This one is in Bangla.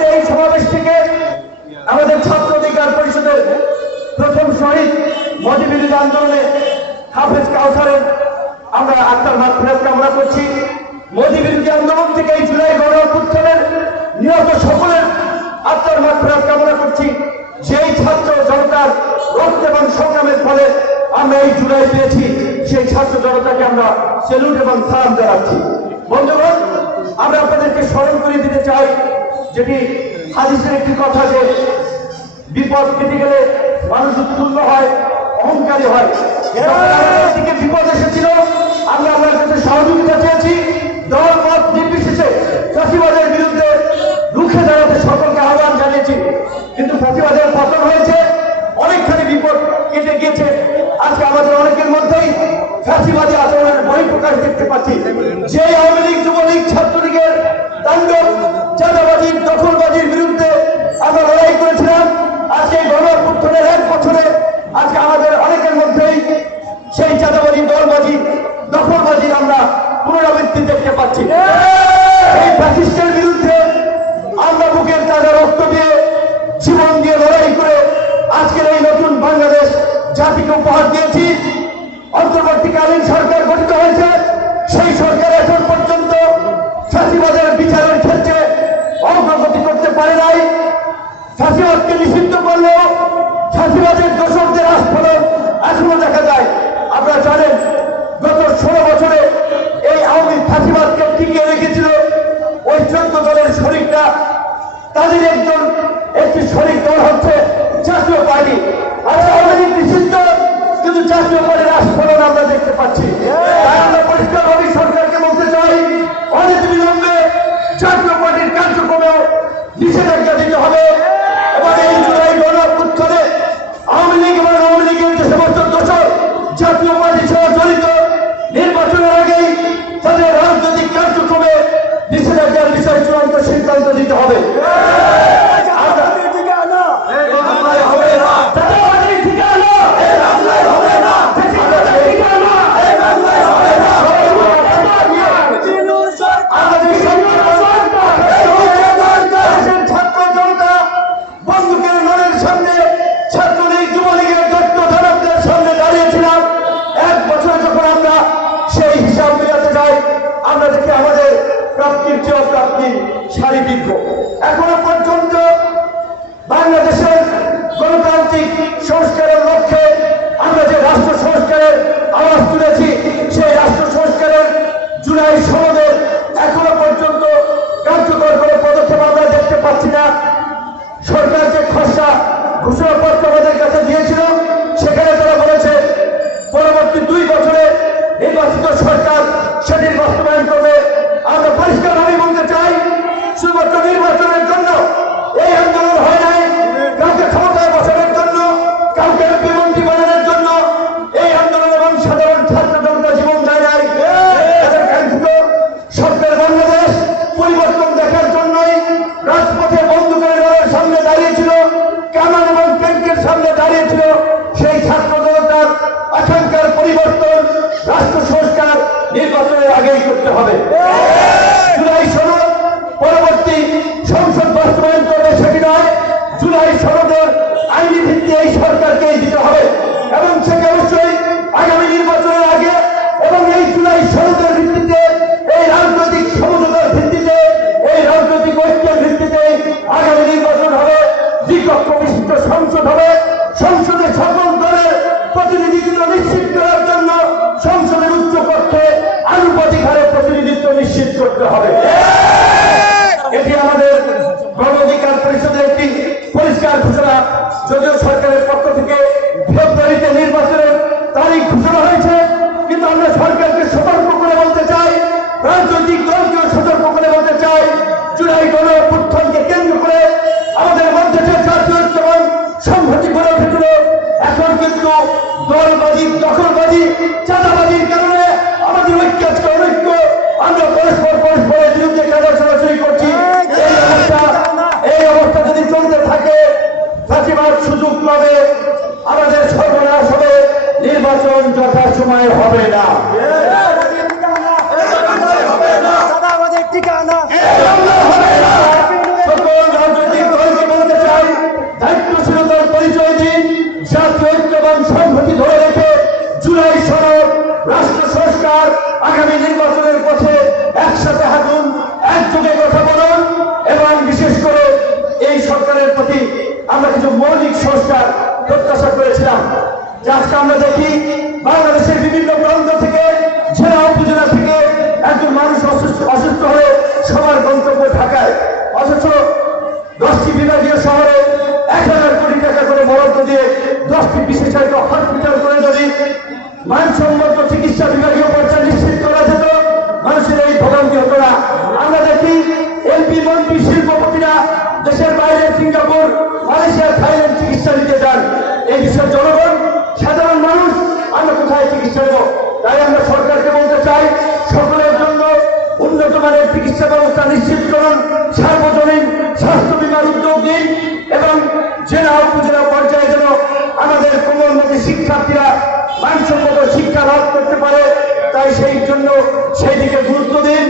আজকের এই সমাবেশ থেকে আমাদের ছাত্র অধিকার পরিষদের প্রথম শহীদ মোদি বিরোধী আন্দোলনে হাফেজ কাউসারের আমরা আত্মার মাগফিরাত কামনা করছি। মোদি বিরোধী আন্দোলন থেকে এই জুলাই গণ অভ্যুত্থানের নিহত সকলের আত্মার মাগফিরাত কামনা করছি। যেই ছাত্র জনতার রক্ত এবং সংগ্রামের ফলে আমরা এই জুলাই পেয়েছি, সেই ছাত্র জনতাকে আমরা সেলুট এবং সালাম জানাচ্ছি। বন্ধুগণ, আমরা আপনাদেরকে স্মরণ করে দিতে চাই, যেটি হাদিসের একটি কথা, যে বিপদ কেটে গেলে মানুষ উৎফুল্ল হয়, অহংকারী হয়। দিকে বিপদ এসেছিল, আমরা আপনার কাছে সহযোগিতা চেয়েছি। দল মত নির্বিশেষে ফাঁসিবাদের বিরুদ্ধে রুখে দাঁড়াতে সকলকে আহ্বান জানিয়েছি। কিন্তু ফাঁসিবাদের পতন হয়েছে, অনেকখানি বিপদ কেটে গিয়েছে। আজকে আমাদের অনেকের মধ্যেই ফাঁসিবাদী আচরণের বহিঃপ্রকাশ দেখতে পাচ্ছি। যে আওয়ামী লীগ, যুবলীগ, ছাত্রলীগের তাণ্ডব, চাঁদাবাজির, দখলবাজির বিরুদ্ধে আমরা লড়াই করেছিলাম, আজকে গণ অভ্যুত্থানের 1 বছরে আজকে আমাদের অনেকের মধ্যেই সেই চাঁদাবাজি, দলবাজি, দখলবাজির আমরা পুনরাবৃত্তি দেখতে পাচ্ছি। এই ফ্যাসিস্টের বিরুদ্ধে আমরা বুকের তাজা রক্ত দিয়ে, জীবন দিয়ে লড়াই করে আজকের এই নতুন বাংলাদেশ জাতিকে উপহার দিয়েছি। অন্তর্বর্তীকালীন সরকার গঠিত হয়েছে, সেই সরকার এখন পর্যন্ত ফ্যাসিবাদের বিচারের ক্ষেত্রে অগ্রগতি করতে পারে নাই। ফ্যাসিবাদকে নিষিদ্ধ করলেও ফ্যাসিবাদের দোষরদের আস্ফলন এখনো দেখা যায়। আপনারা জানেন, গত 16 বছরে এই আওয়ামী ফ্যাসিবাদকে টিকিয়ে রেখেছিল ওই 14 দলের শরিকরা। তাদের একটি শরিক দল হচ্ছে জাতীয় পার্টি। আজকে আওয়ামী লীগ নিষিদ্ধ, কিন্তু জাতীয় পার্টির আস্ফলন আমরা দেখতে পাচ্ছি। তাই আমরা পরিষ্কারভাবে সরকারকে বলতে চাই, অনতিবিলম্বে জাতীয় পার্টির কার্যক্রমেও নিষেধাজ্ঞা দিতে হবে। এবং এই জুলাই গণ অভ্যুত্থানে আওয়ামী লীগ এবং আওয়ামী লীগের যে সমস্ত দোষর জাতীয় পার্টির সাথে জড়িত, নির্বাচনের আগেই তাদের রাজনৈতিক কার্যক্রমে নিষেধাজ্ঞার বিষয়ে চূড়ান্ত সিদ্ধান্ত দিতে হবে। আমরা দেখি আমাদের প্রাপ্তির চেয়ে অপ্রাপ্তি সারি দীর্ঘ। এখনো পর্যন্ত বাংলাদেশের গণতান্ত্রিক সংস্কারের লক্ষ্যে আমরা যে রাষ্ট্র সংস্কারের আওয়াজ তুলেছি, সেই রাষ্ট্র সংস্কারের জুলাই সনদের এখনো পর্যন্ত কার্যকর কোনো পদক্ষেপ আমরা দেখতে পাচ্ছি না। সরকার যে খসড়া ঘোষণাপত্র আমাদের কাছে দিয়েছিল, সেখানে তারা বলেছে পরবর্তী 2 বছরে নির্বাচিত সরকার সেটির বাস্তবায়ন করবে। আমরা পরিষ্কারভাবে বলতে চাই, শুধুমাত্র নির্বাচনের জন্য এই আন্দোলন হয় নাই, কাউকে ক্ষমতায় বসানোর জন্য, কাউকে বিমন্ত্রী বানানোর জন্য এই আন্দোলন এবং সাধারণ ছাত্র জনতা জীবন দেয় নাই। তাদের কাঙ্ক্ষিত সরকার বাংলাদেশ পরিবর্তন দেখার জন্যই রাজপথে বন্দুকের গড়ের সামনে দাঁড়িয়েছিল, কামান এবং ট্যাঙ্কের সামনে দাঁড়িয়েছিল। সেই ছাত্র জনতার আকাঙ্ক্ষার পরিবর্তন রাষ্ট্র সংস্কার নির্বাচনের আগেই করতে হবে। জুলাই সনদ পরবর্তী সংসদ বাস্তবায়ন করবে সেটি নয়, জুলাই সনদের আইনি ভিত্তি এই সরকারকেই দিতে হবে এবং সেটি অবশ্যই আগামী নির্বাচনের আগে এবং এই জুলাই সনদের ভিত্তিতে, এই রাজনৈতিক সমঝোতার ভিত্তিতে, এই রাজনৈতিক ঐক্যের ভিত্তিতে আগামী নির্বাচন হবে। দ্বিকক্ষ বিশিষ্ট সংসদ হবে। সংসদে সকল দলের প্রতিনিধিত্ব নিশ্চিত করার জন্য সংসদের উচ্চ কক্ষে আনুপাতিক হারে প্রতিনিধিত্ব নিশ্চিত করতে হবে। এটি আমাদের গণ অধিকার পরিষদের একটি পরিষ্কার ঘোষণা। যদিও সরকারের পক্ষ থেকে ফেব্রুয়ারিতে নির্বাচনের তারিখ ঘোষণা হয়েছে, কিন্তু আমরা সরকারকে সতর্ক করে বলতে চাই, রাজনৈতিক দলকেও সতর্ক করে বলতে চাই, জুলাই গণ অভ্যুত্থানকে কেন্দ্র করে আমাদের মধ্যে যে জাতীয় এবং সংহতি গড়ে উঠেছিল, এখন কিন্তু দলবাজি, দখলবাজি, চাঁদাবাজির কারণে আমাদের ঐক্য অনৈক্য, আমরা পরস্পরের বিরুদ্ধে কাজা ছড়াছড়ি করছি। এই অবস্থা যদি চলতে থাকে, ফাঁসিবাদ সুযোগ পাবে, আমাদের সর্বনাশ হবে, নির্বাচন যথাসময়ে হবে না। সকল মৌলিক সংস্কার প্রত্যাশা করেছিলাম। যে আজকে আমরা দেখি বাংলাদেশের বিভিন্ন প্রান্ত থেকে, জেলা উপজেলা থেকে একজন মানুষ অসুস্থ হয়ে সবার গন্তব্য ঢাকায়, অথচ 10টি বিভাগীয় শহরে 1000 কোটি টাকা করে বরাদ্দ দিয়ে 10টি বিশেষায়িত হসপিটাল করে যদি মানসম্মত চিকিৎসা বিভাগীয় পর্যায়ে নিশ্চিত করা যেত, মানুষের এই ভোগান্তি হতো না। আমরা দেখি এমপি মন্ত্রী শিল্পপতিরা দেশের বাইরে সিঙ্গাপুর, মালয়েশিয়া, থাইল্যান্ড চিকিৎসা নিতে যান। এই বিষয়ে জনগণ, সাধারণ মানুষ আমরা কোথায় চিকিৎসা নেব? তাই আমরা সরকারকে বলতে চাই, সকলের জন্য উন্নত মানের চিকিৎসা ব্যবস্থা নিশ্চিত করুন, সার্বজনীন স্বাস্থ্য বীমার উদ্যোগ দিন এবং জেলা উপজেলা পর্যায়ে যেন আমাদের কোমলমতি শিক্ষার্থীরা মানসম্মত শিক্ষা লাভ করতে পারে, তাই সেই জন্য সেই দিকে গুরুত্ব দিন।